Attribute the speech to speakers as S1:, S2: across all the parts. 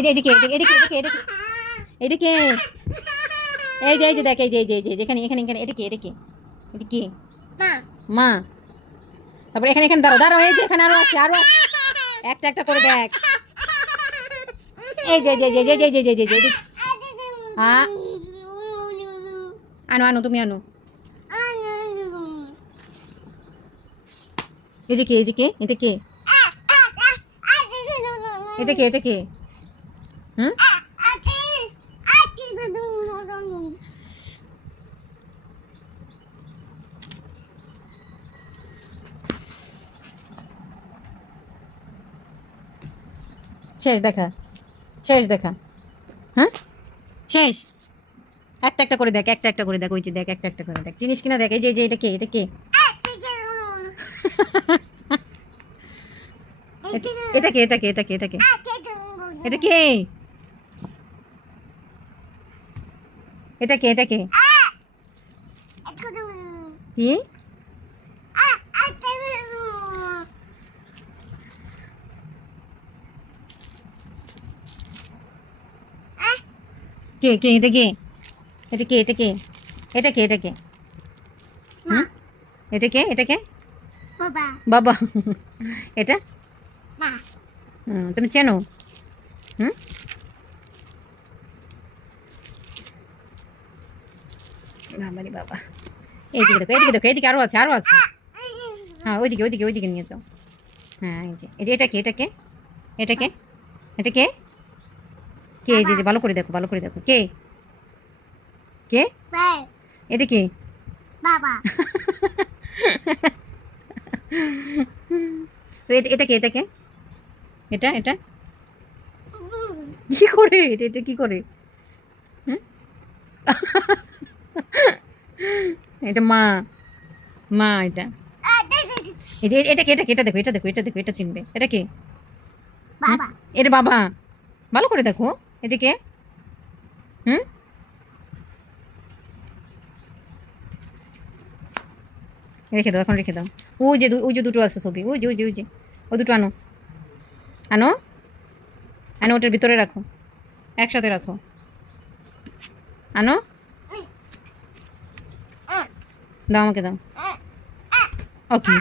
S1: এই যে এদিকে এদিকে এদিকে এদিকে এদিকে এই যে এই যে দেখ এই যে এই যে এই যে এখানে এখানে এখানে এদিকে এদিকে এদিকে
S2: মা
S1: তারপর এখানে এখানে দাঁড়াও দাঁড়াও এই যে এখানে আরও আছে আরও একটা একটা করে দেখ এই যে যে যে যে যে যে যে যে যে হ্যাঁ আনো আনো তুমি আনো এই যে কে যে কে এটা কে এটা কে এটা কে হুম? শেষ দেখা। শেষ দেখা। হ্যাঁ শেষ। একটা একটা করে দেখ একটা একটা করে দেখ ওই যে দেখ একটা একটা করে দেখ। জিনিস কিনা দেখ এই যে যে এটা কে? এটা কে? এটা- এটা কে? এটা কে? এটা কে? এটা কে? এটা কে? এটা কে এটা কে? কি? কে কে এটা কে? এটা কে এটা কে? এটা কে এটা কে? এটা কে এটা কে?
S2: বাবা।
S1: বাবা। এটা? তুমি চেনো? হুম? বাবারি বাবা। এইদিকে দেখো এইদিকে দেখো এইদিকে আরও আছে আরও আছে। হ্যাঁ ওইদিকে ওইদিকে ওইদিকে নিয়ে যাও। হ্যাঁ এই যে এই যে এটা কে এটা কে? এটা কে? এটা কে? কে এই যে ভালো করে দেখো ভালো করে দেখো। কে? কে? এটা কে?
S2: বাবা।
S1: তো এটা এটা কে এটা কে? এটা এটা? কি করে? এটা এটা কি করে? হুম? এটা মা মা এটা। এই যে এটা কে এটা কে এটা দেখো এটা দেখো এটা দেখো এটা চিনবে। এটা কে? এটা বাবা। ভালো করে দেখো এটা কে? হুম? রেখে দাও এখন রেখে দাও। ওই যে ওই যে দুটো আছে ছবি ওই যে ওই যে ওই যে। ও দুটো আনো। আনো? আনো ওটার ভিতরে রাখো। একসাথে রাখো। আনো? দাও আমাকে, দাও। ওকে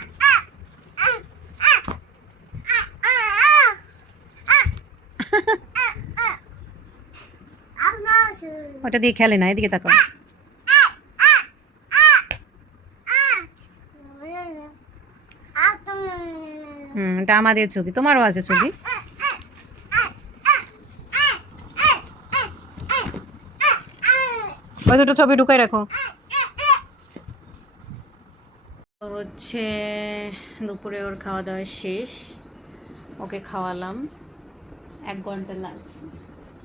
S1: ওটা দিয়ে খেলে না, এদিকে তাকাও। হুম, এটা আমাদের ছবি, তোমারও আছে ছবি। ওই দুটো ছবি ঢুকাই রাখো। হচ্ছে দুপুরে ওর খাওয়া দাওয়া শেষ। ওকে খাওয়ালাম। এক ঘণ্টা লাগছে।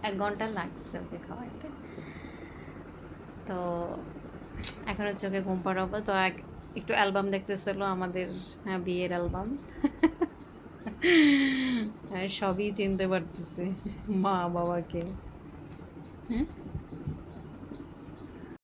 S1: এক ঘণ্টা লাগছে ওকে খাওয়াইতে। তো এখন হচ্ছে ওকে ঘুম পাড়াবো। তো এক একটু অ্যালবাম দেখতেছিল আমাদের হ্যাঁ, বিয়ের অ্যালবাম। সবই চিনতে পারতেছে মা বাবাকে হ্যাঁ?